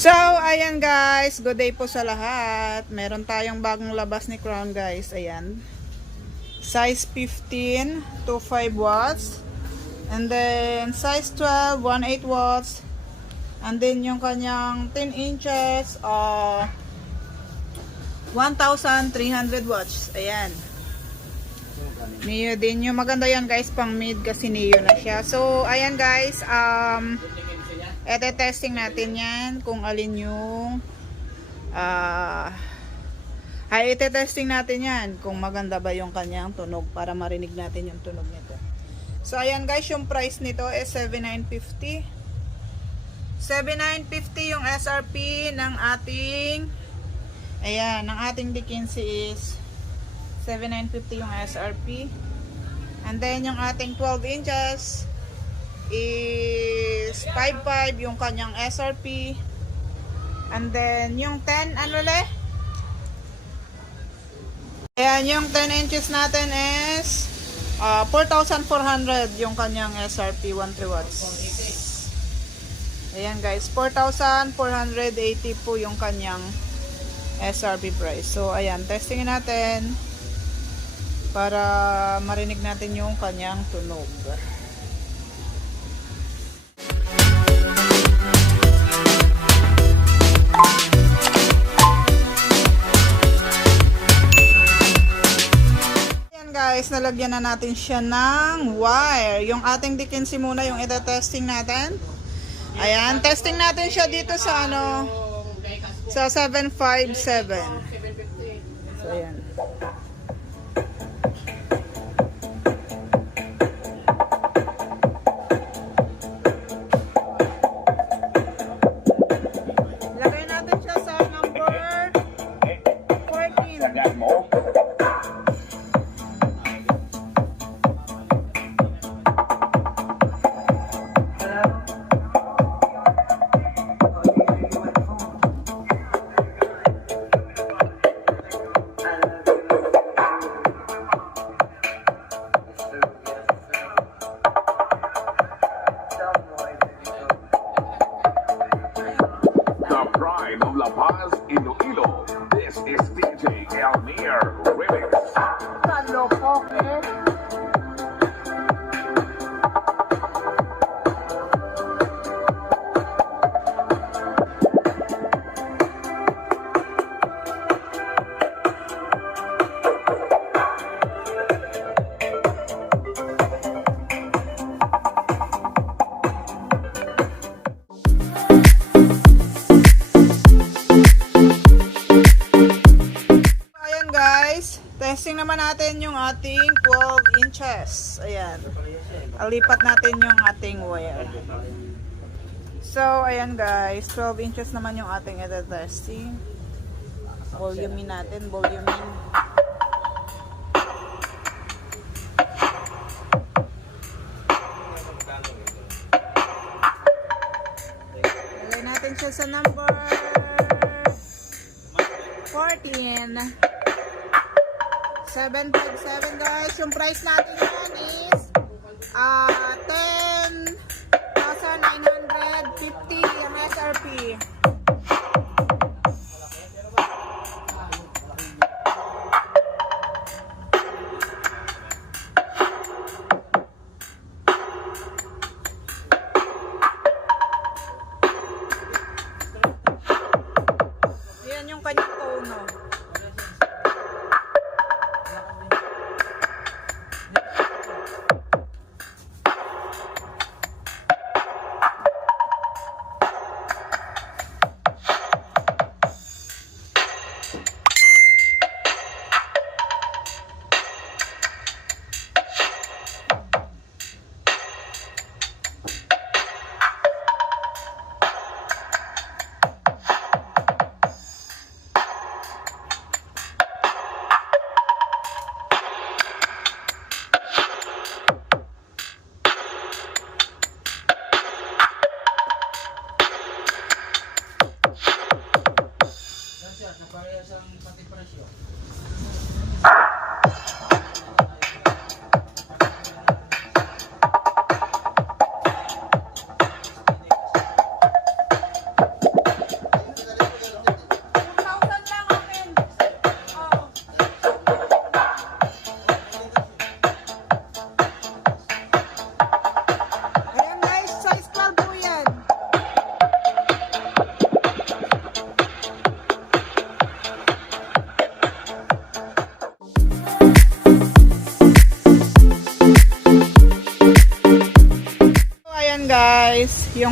So, ayan guys, good day po sa lahat. Meron tayong bagong labas ni Crown guys, ayan. Size 15, 2.5 watts. And then, size 12, 1.8 watts. And then, yung kanyang 10 inches, 1,300 watts. Ayan. Neo din yung maganda yan guys, pang mid kasi Neo na siya. So, ayan guys, testing natin yan kung alin yung testing natin yan kung maganda ba yung kanyang tunog para marinig natin yung tunog nito. So ayan guys, yung price nito is 7,950. 7,950 yung SRP ng ating D15 is 7,950 yung SRP. And then yung ating 12 inches is 5.5 yung kanyang SRP. And then yung 10 ayan, yung 10 inches natin is 4,400 yung kanyang SRP, 13 watts. Ayan guys, 4,480 po yung kanyang SRP price. So ayan, testingin natin para marinig natin yung kanyang tunog. Guys, nalagyan na natin siya ng wire. Yung ating D15 muna yung ita-testing natin. Ayan, testing natin siya dito sa sa 757. So ayan. Lagay natin siya sa number 14. Of La Paz, Iloilo. This is DJ Elmir Remix. Testing naman natin yung ating 12 inches. Ayan. Alipat natin yung ating wire. So, ayan guys. 12 inches naman yung ating ita-testing. Volume natin. Volume. Lagay natin siya sa number 14. 757 guys, yung price natin yan is 10,950 ang SRP. Ayan yung kanyang tono.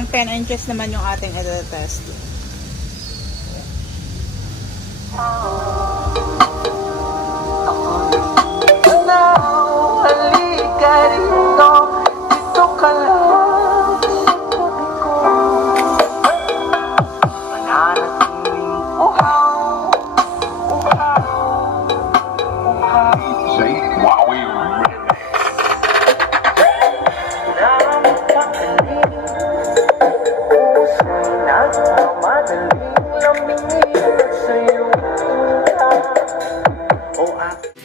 Hanggang 10 inches naman yung ating i-test. Halika rito, dito ka lang sa tabi ko. Mananatiling uhaw, uhaw, uhaw. Say Wowie Remix. Napakalim, puso'y nagmamadaling lamingin sa'yo. O aking